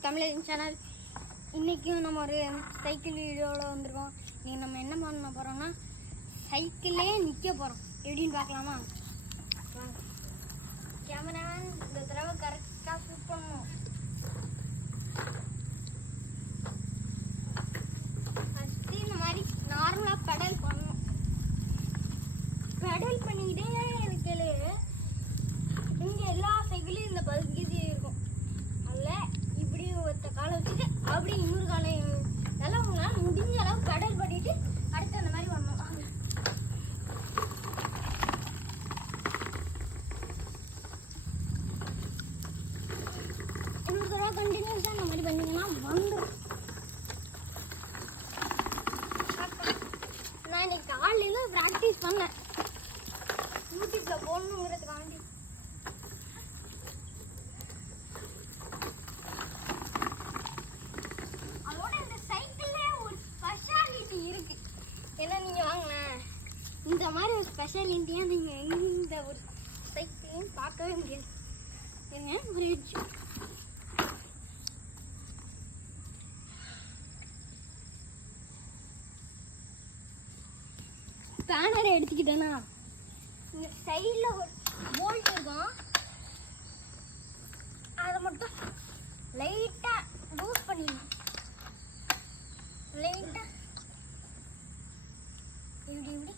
Tamil channel. இன்றைக்கும் நம்ம ஒரு சைக்கிள் வீடியோவில் வந்திருக்கோம். இன்றைக்கி நம்ம என்ன பண்ண போகிறோம்னா சைக்கிளே நிற்க போகிறோம். எப்படின்னு பார்க்கலாமா? கேமராமேன் இந்த தடவை கரெக்டாக ஷூட் பண்ணணும். ஃபஸ்ட்டு இந்த மாதிரி நார்மலாக பெடல் பண்ணணும். பெடல் பண்ணிக்கிட்டே இருக்கலே இங்கே எல்லா சைக்கிளும் இந்த பகுதி இருக்கும். அதில் இப்படி ஒருத்த காலை வச்சுட்டு அப்படி இன்னொரு காலை நல்லா உங்களால் முடிஞ்ச அளவு பெடல் பண்ணிட்டு அடுத்து அந்த மாதிரி பண்ணணும். இன்னொரு தடவை கண்டினியூஸாக அந்த மாதிரி பண்ணிங்கன்னா வந்துடும். நான் இன்னைக்கு காலையில் ப்ராக்டிஸ் பண்ணேன், யூடியூப்பில் போடணுங்கிறதுக்காண்டி. ஏன்னா நீங்கள் வாங்கினேன் இந்த மாதிரி ஒரு ஸ்பெஷாலிட்டியாக நீங்கள் இந்த ஒரு சைக்கிளையும் பார்க்கவே முடியாது. ஏங்க ஒரு பேனரை எடுத்துக்கிட்டேன்னா இந்த சைடில் ஒரு போல்ட் இருக்கும், அதை மட்டும் லைட்டாக லூஸ் பண்ணிடணும். லைட்டாக இப்படி இப்படி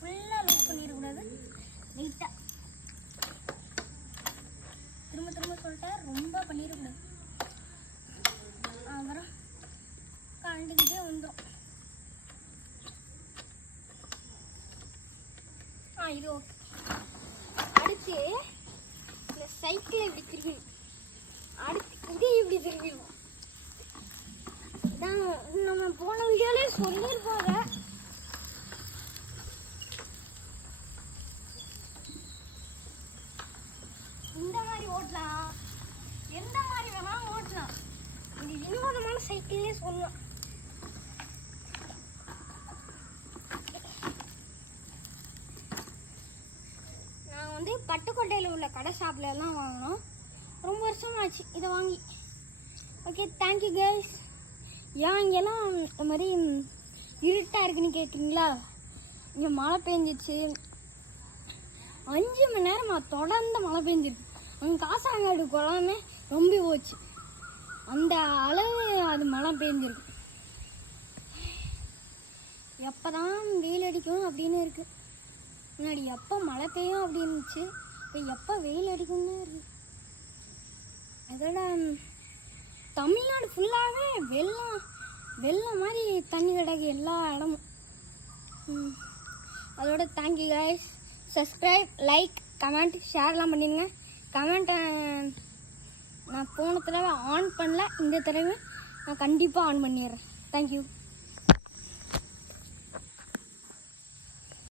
ஃபுல்லாக லூஸ் பண்ணிடக்கூடாது, லைட்டாக. திரும்ப திரும்ப சொல்லிட்டா ரொம்ப பண்ணிடக்கூடாது, அப்புறம் கண்டுக்கிட்டே வந்துடும். இது ஓகே. அடுத்து இந்த சைக்கிளை இப்படி திரும்பிடும், அடுத்து இதே இப்படி திரும்பிடுவோம். நம்ம போன வீடியோலே சொல்லியிருப்பாங்க. இந்த மாதிரி ஓட்டலாம், எந்த மாதிரி வேணாலும் ஓட்டலாம். இது வினோதமான சைக்கிள்னே சொல்லலாம். நான் வந்து பட்டுக்கோட்டையில் உள்ள கடை ஷாப்ல எல்லாம் வாங்கினோம். ரொம்ப வருஷம் ஆச்சு இதை வாங்கி. Okay, thank you guys. ஏன் இங்கெல்லாம் இந்த மாதிரி இருட்டாக இருக்குன்னு கேட்குறீங்களா? இங்கே மழை பெஞ்சிச்சு, 5 மணி நேரமாக தொடர்ந்து மழை பெஞ்சிருக்கு. அங்கே காசாங்காடு குளமே ரொம்ப போச்சு, அந்த அளவு அது மழை பெஞ்சிருக்கு. எப்போ தான் வெயில் அடிக்கும் அப்படின்னு இருக்குது. முன்னாடி எப்போ மழை பெய்யும் அப்படின்னு இருந்துச்சு, இப்போ எப்போ வெயில் அடிக்கும்னு இருக்கு. அதோட தமிழ்நாடு ஃபுல்லாகவே வெள்ளம் மாதிரி தண்ணி கிடக்கு எல்லா இடமும். அதோட thank you guys. Subscribe, like, comment, ஷேர்லாம் பண்ணிடுங்க. கமெண்ட்டை நான் போன தடவை ஆன் பண்ணல, இந்த தடவை நான் கண்டிப்பாக ஆன் பண்ணிடுறேன். தேங்க்யூ.